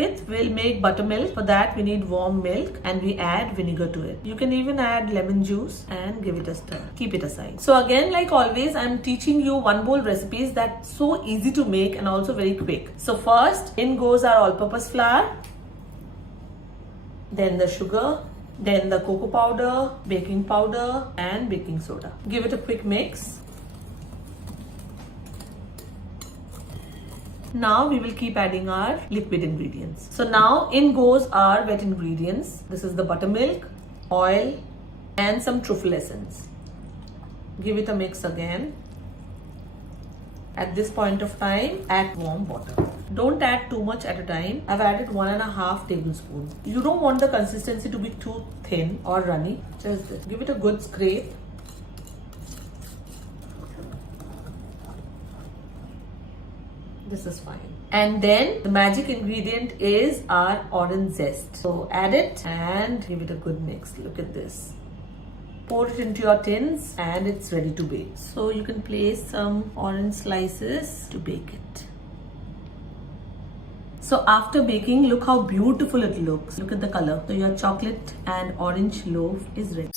with, we'll make buttermilk. For that we need warm milk and we add vinegar to it. You can even add lemon juice and give it a stir. Keep it aside. So again, like always, I'm teaching you one bowl recipes that's so easy to make and also very quick. So first, in goes our all-purpose flour, then the sugar, then the cocoa powder, baking powder and baking soda. Give it a quick mix. Now we will keep adding our liquid ingredients. So now in goes our wet ingredients. This is the buttermilk, oil and some truffle essence. Give it a mix again. At this point of time, add warm water. Don't add too much at a time. I've added 1.5 tablespoons. You don't want the consistency to be too thin or runny. Just this. Give it a good scrape. This is fine. And then the magic ingredient is our orange zest. So add it and give it a good mix. Look at this. Pour it into your tins and it's ready to bake. So you can place some orange slices to bake it. So after baking, look how beautiful it looks. Look at the color. So your chocolate and orange loaf is ready.